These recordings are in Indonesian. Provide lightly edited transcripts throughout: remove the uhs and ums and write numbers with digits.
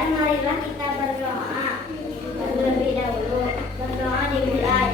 pelajaran, marilah kita berdoa. Terlebih dahulu, berdoa dimulai.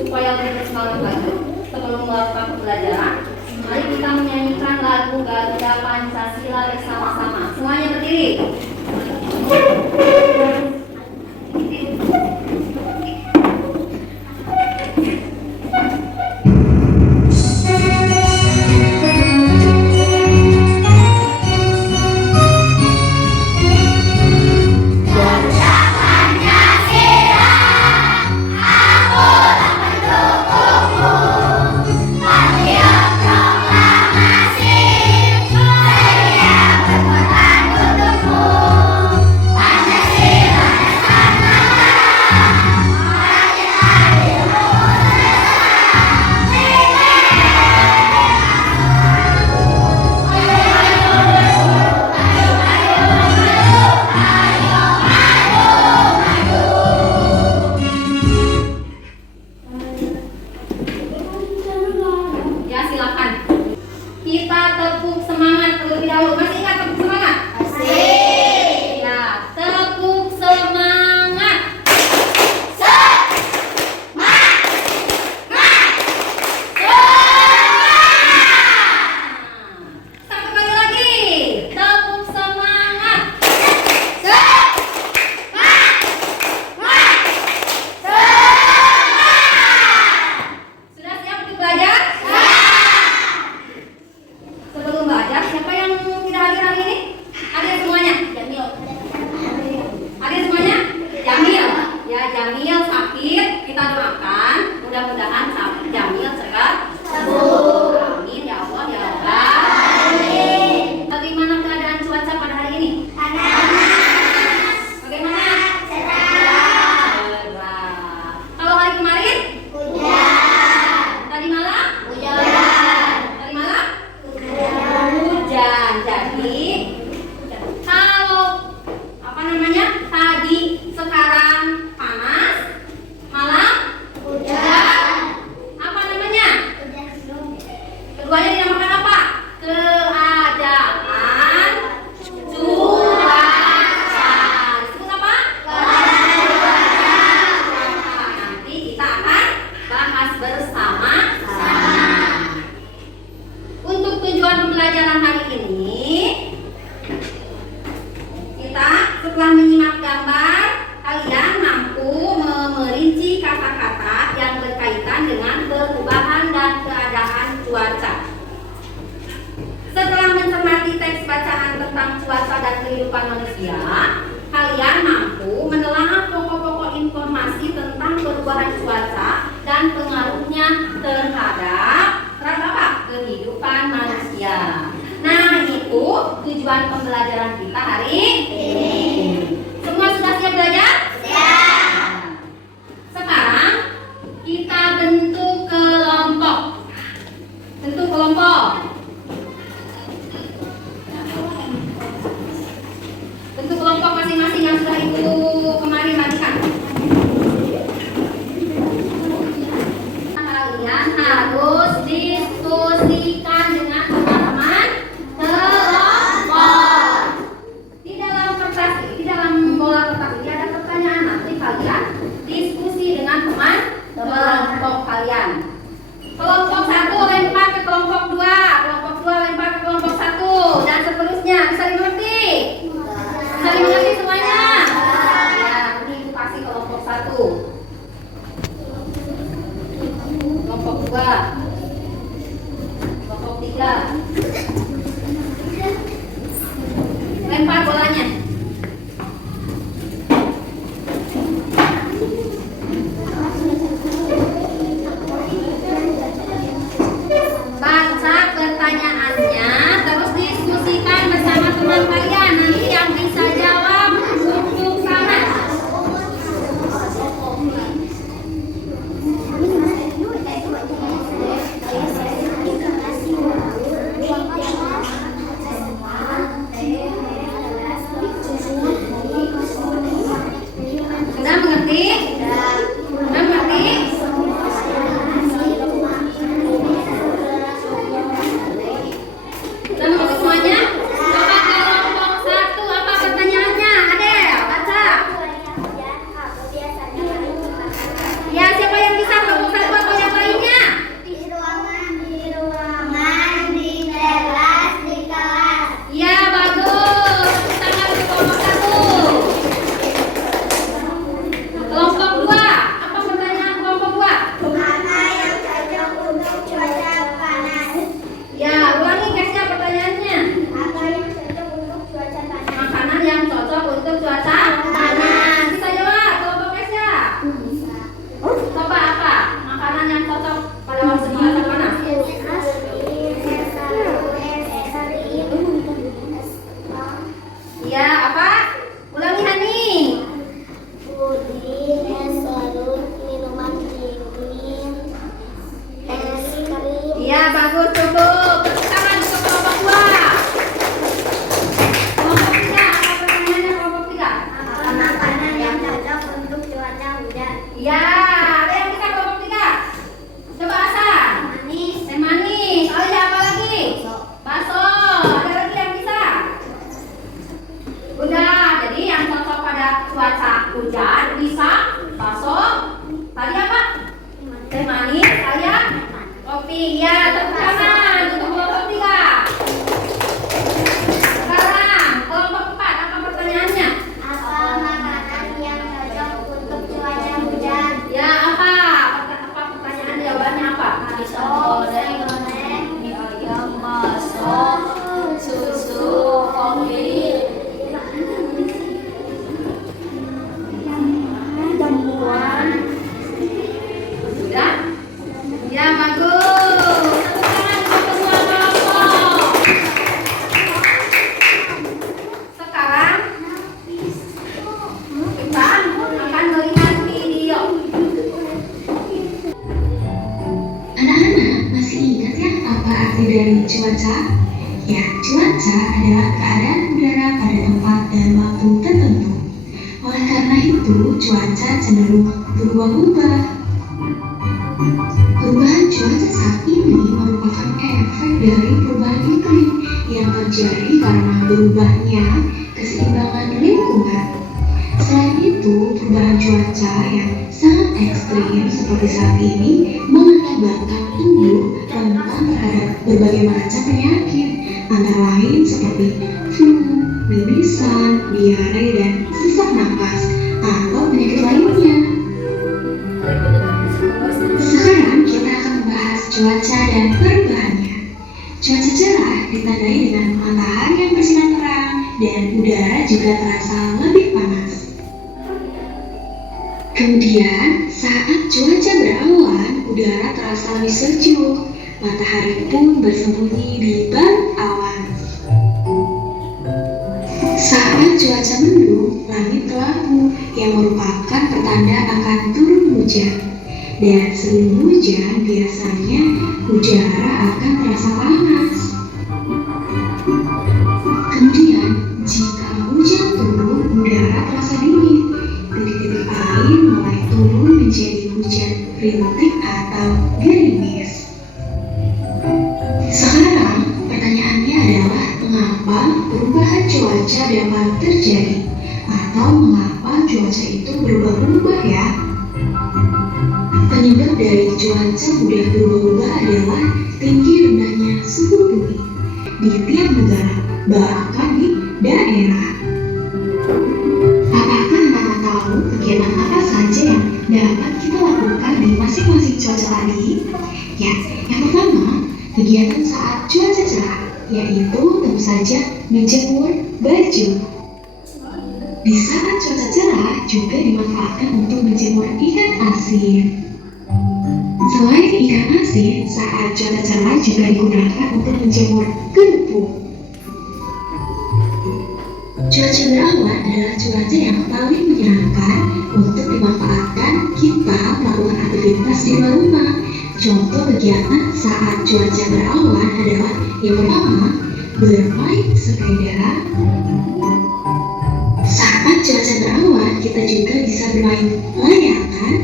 Supaya lebih bersemangat lagi sebelum melakukan pembelajaran, mari kita menyanyikan lagu Garuda Pancasila bersama-sama. Semuanya berdiri. Ya, silakan. Kita tepuk semangat terlebih dahulu. Masih ingat tepuk semangat? Masih. Ya, tepuk semangat. Satu kali lagi. Tepuk semangat. Sudah siap untuk belajar? Sebelum belajar, siapa yang tidak hadir hari ini? Hadir semuanya? Jamil. Hadir semuanya? Jamil. Ya, Jamil sakit. Kita doakan mudah-mudahan Jamil segera sembuh. Amin ya Allah ya Rabbal. Bagaimana keadaan cuaca pada hari ini? Panas. Bagaimana? Cerah. Cerah. Kalau hari kemarin? Hujan. Tadi malam? Hujan. Tadi malam? Hujan. Jadi kalau tadi sekarang panas, malam Hujan. apa namanya? Keduanya dinamakan apa? Keadaan cuaca. Disebut apa? Nanti kita akan bahas bersama-sama. Untuk tujuan pembelajaran hari ini, kita setelah menyimak gambar, kalian mampu merinci kata-kata yang berkaitan dengan perubahan dan keadaan cuaca. Setelah mencermati teks bacaan tentang cuaca dan kehidupan manusia, kalian mampu menelaah pokok-pokok informasi tentang perubahan cuaca dan pengaruhnya terhadap apa? Kehidupan manusia. Nah, itu tujuan pembelajaran kita hari ini. Semua sudah siap belajar? Siap. Sekarang kita bentuk kelompok. Bentuk kelompok. Bentuk kelompok masing-masing yang sudah Ibu kemarin bagikan. Kalian harus diskusikan dengan teman-teman kelompok. Di dalam Udah, jadi yang cocok pada cuaca hujan bisa bakso. Tadi apa? Teh manis, kalian? Kopi, ya tepuk tangan untuk kelompok 3. Sekarang kelompok 4, apa pertanyaannya? Apa makanan yang cocok untuk cuaca hujan? Ya apa? Apa pertanyaan jawabannya apa? Bakso, goreng, mie ayam, bakso, susu, kopi, jamuan. Sudah? Ya bagus. Tepuk tangan untuk semua kelompok. Sekarang kita akan melihat video. Anak-anak masih ingat ya apa arti dari cuaca? Ya, cuaca adalah keadaan udara pada tempat dan waktu tertentu. Oleh karena itu, cuaca cenderung berubah-ubah. Perubahan cuaca saat ini merupakan efek dari perubahan iklim yang terjadi karena berubahnya keseimbangan lingkungan. Selain itu, perubahan cuaca yang sangat ekstrim seperti saat ini mengakibatkan tubuh rentan terhadap berbagai macam penyakit, antara lain seperti flu, mimisan, diare, dan sesak napas, atau penyakit lainnya. Sekarang kita akan membahas cuaca dan perubahannya. Cuaca cerah ditandai dengan matahari yang bersinar terang dan udara juga terasa lebih panas. Kemudian, saat cuaca berawan, udara terasa lebih sejuk, matahari pun bersembunyi di balik awan. Saat cuaca mendung, langit kelabu yang merupakan pertanda akan turun hujan. Dan sebelum hujan, biasanya udara akan terasa panas. Kemudian, jika hujan turun, udara terasa dingin. Titik-titik air mulai turun menjadi hujan rintik atau gerimis. Sekarang, pertanyaannya adalah mengapa perubahan cuaca dapat terjadi? Atau mengapa cuaca itu berubah-ubah ya? Penyebab dari cuaca mudah berubah-ubah adalah tinggi rendahnya suhu bumi di tiap negara, bahkan di daerah. Apakah Anda tahu kegiatan apa saja yang dapat kita lakukan di masing-masing cuaca tadi? Ya, yang pertama, kegiatan saat cuaca cerah, yaitu tentu saja menjemur baju. Di saat cuaca cerah juga dimanfaatkan untuk menjemur ikan asin. Selain ikan asin, saat cuaca cerah juga digunakan untuk menjemur kerupuk. Cuaca berawan adalah cuaca yang paling menyenangkan untuk dimanfaatkan kita melakukan aktivitas di luar rumah. Contoh kegiatan saat cuaca berawan adalah yang pertama, bermain sepeda. Saat cuaca berawan, kita juga bisa bermain layangan.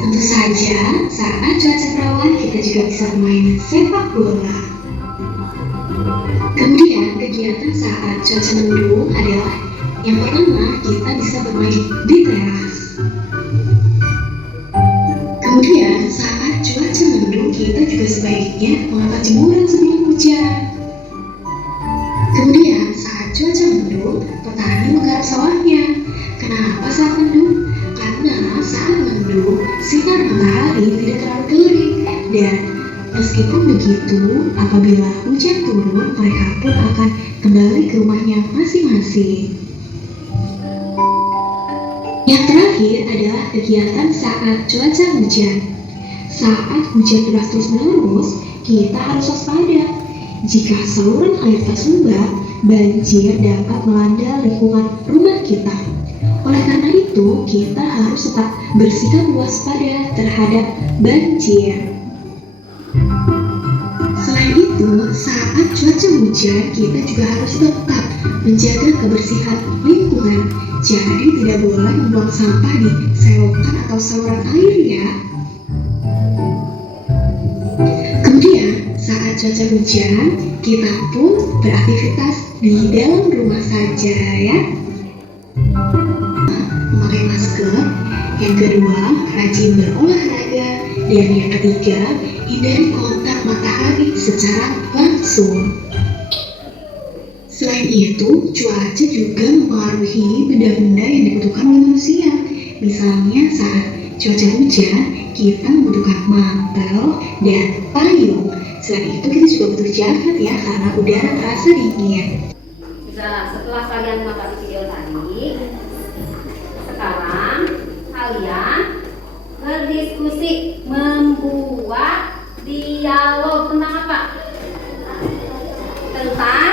Tentu saja, saat cuaca berawan, kita juga bisa bermain sepak bola. Kemudian, kegiatan saat cuaca mendung adalah yang pertama, kita bisa bermain di teras. Kemudian, saat cuaca mendung, kita juga sebaiknya mengangkat jemuran sebelum hujan. Kemudian, saat cuaca mendung, petani menggarap sawahnya. Kenapa saat mendung? Karena saat mendung, sinar matahari tidak terlalu terik, dan meskipun begitu, apabila hujan turun, mereka pun akan kembali ke rumahnya masing-masing. Yang terakhir adalah kegiatan saat cuaca hujan. Saat hujan deras terus-menerus, kita harus waspada. Jika saluran air tersumbat, banjir dapat melanda lingkungan rumah kita. Oleh karena itu, kita harus tetap bersikap waspada terhadap banjir. Selain itu, saat cuaca hujan, kita juga harus tetap menjaga kebersihan lingkungan. Jadi tidak boleh membuang sampah di selokan atau saluran air ya. Kemudian, saat cuaca hujan, kita pun beraktivitas di dalam rumah saja ya. Memakai masker. Yang kedua, rajin berolahraga. Dan yang ketiga, hindari kontak matahari secara langsung. Selain itu, cuaca juga mempengaruhi benda-benda yang dibutuhkan oleh manusia. Misalnya saat cuaca hujan, kita membutuhkan mantel dan payung. Selain itu, kita juga butuh jaket ya, karena udara terasa dingin. Sudah, setelah kalian menonton video tadi, sekarang kalian berdiskusi membuat dialog tentang apa? Tentang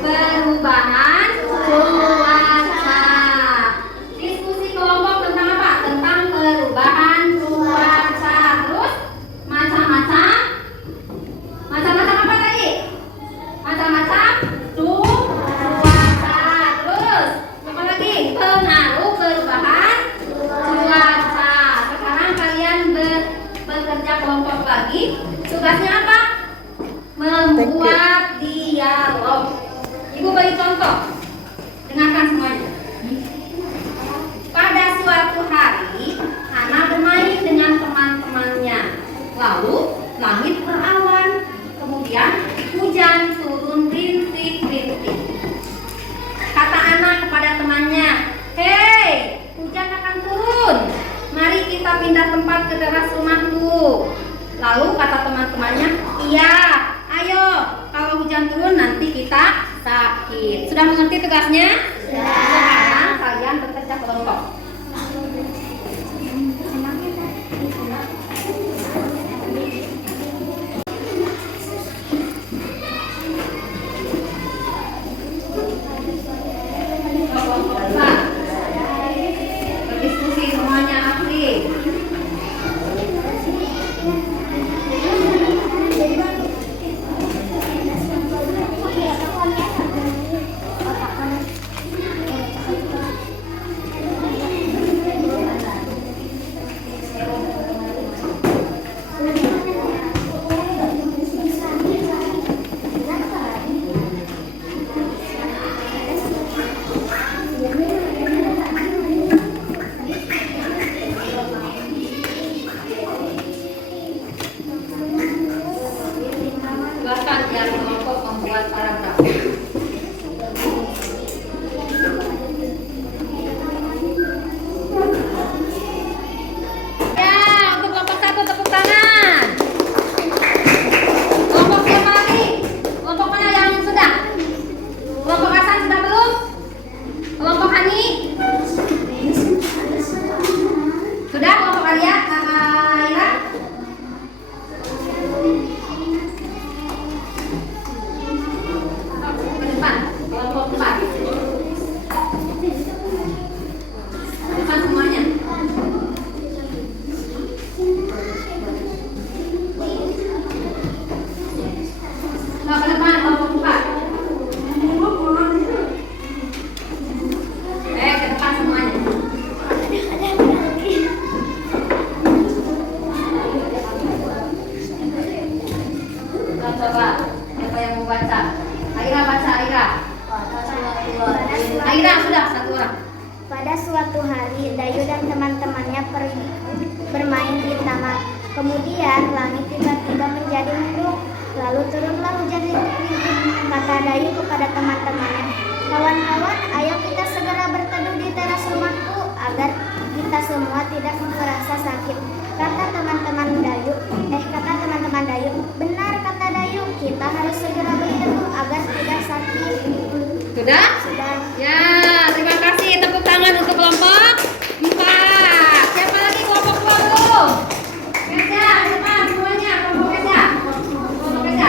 perubahan cuaca. Diskusi kelompok tentang apa? Tentang perubahan cuaca. Terus macam-macam apa tadi? Macam-macam cuaca. Terus apa lagi? Pengaruh perubahan cuaca. Sekarang kalian bekerja kelompok lagi. Tugasnya apa? Membuat dialog. Ibu beri contoh. Dengarkan semuanya. Pada suatu hari, Hana bermain dengan teman-temannya. Lalu langit berawan. Kemudian hujan turun rintik-rintik. Kata anak kepada temannya, "Hei, hujan akan turun. Mari kita pindah tempat ke teras rumahku." Lalu kata teman-temannya, "Iya, ayo. Kalau hujan turun nanti kita sakit." Sudah mengerti tugasnya? Sekarang kalian bekerja kelompok. Berdiskusi semuanya aktif. Bahkan yang kelompok membuat paragraf. Ya, untuk kelompok satu tepuk tangan. Kelompok siapa lagi? Kelompok mana yang sudah? Kelompok Hasan sudah belum? Kelompok Hani? Sudah kelompok Alia? Ira? Ke depan, kelompok 4. Depan semuanya. Nah, ke depan kelompok 4. Ke depan semuanya. Coba, siapa yang mau baca? Aira baca, Aira. Aira sudah satu orang. Pada suatu hari, Dayu dan teman-temannya pergi bermain di taman. Kemudian langit tiba-tiba menjadi mendung. Lalu turunlah hujan rintik-rintik. Kata Dayu kepada teman-temannya, "Kawan-kawan, ayo kita segera berteduh di teras rumahku agar kita semua tidak merasa sakit." Kata teman-teman Dayu, "Benar," kata Dayu, "kita harus segera berteduh agar tidak sakit." Sudah? Sudah. Ya, terima kasih. Tepuk tangan untuk kelompok 4. Siapa lagi kelompok 2 belum? Keza, depan semuanya. Kelompok Keza. Kelompok Keza.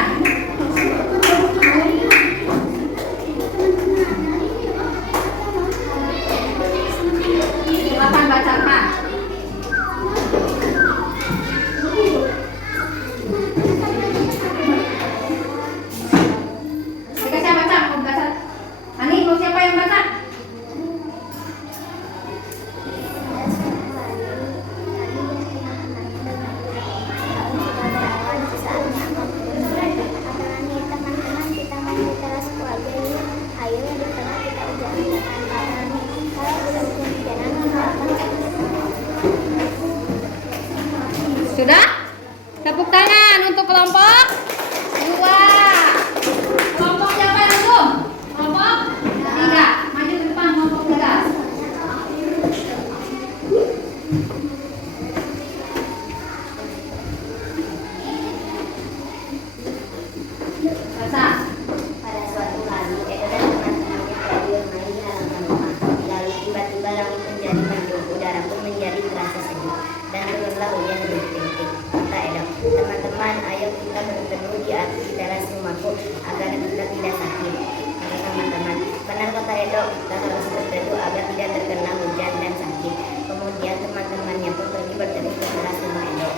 Edo, kita harus berteduh agar tidak terkena hujan dan sakit. Kemudian teman-temannya pun pergi berteduh ke arah Sungai Edo.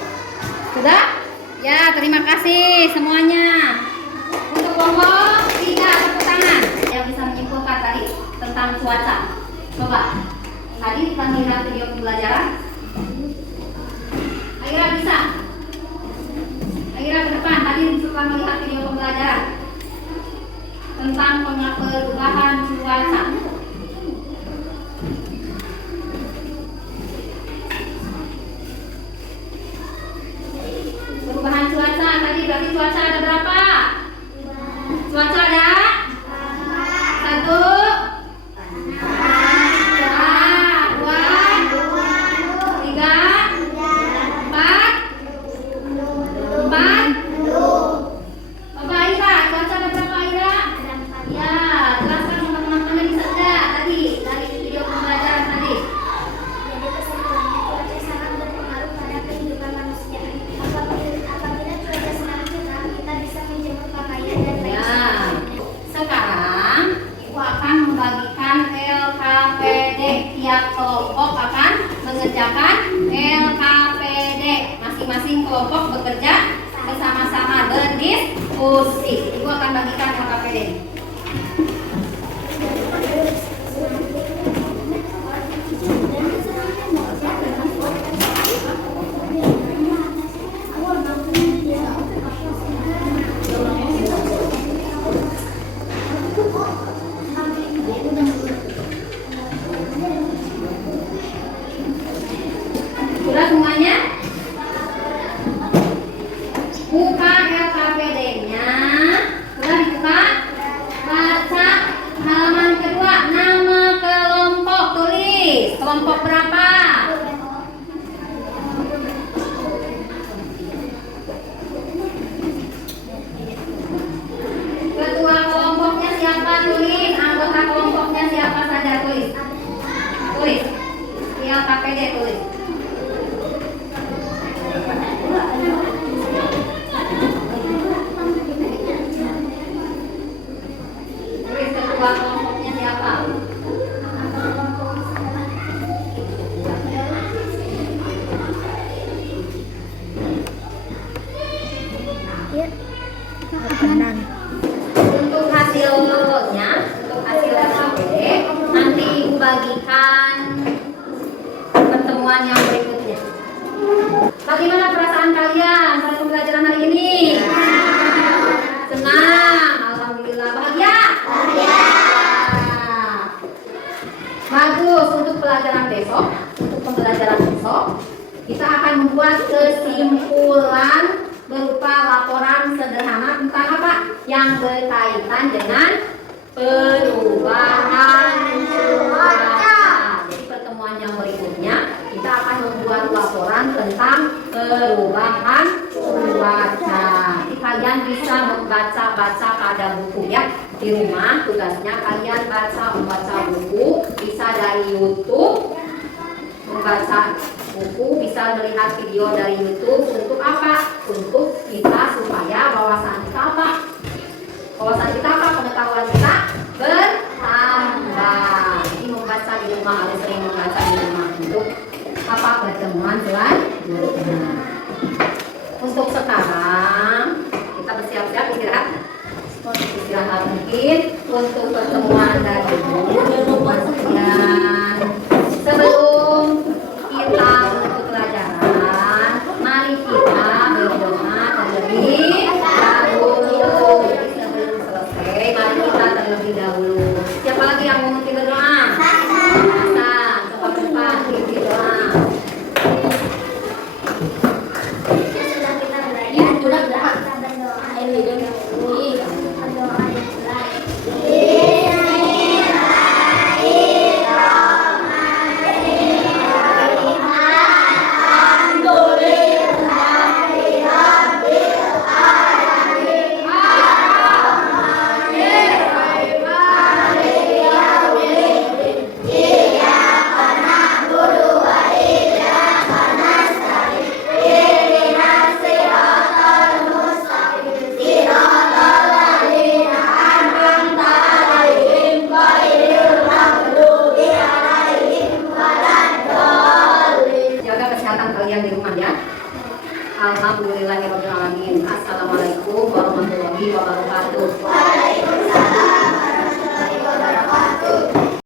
Sudah? Ya, terima kasih semuanya. Untuk kelompok 3, tepuk tangan. Yang bisa menyimpulkan tadi tentang cuaca. Coba. Tadi kita melihat video pembelajaran. Aira bisa. Aira ke depan. Tadi setelah melihat video pembelajaran tentang perubahan cuaca. Perubahan cuaca tadi berarti cuaca ada berapa? Cuaca ada 1, Bismillahirrahmanirrahim. Alhamdulillahirabbil alamin. Assalamualaikum warahmatullahi wabarakatuh. Waalaikumsalam.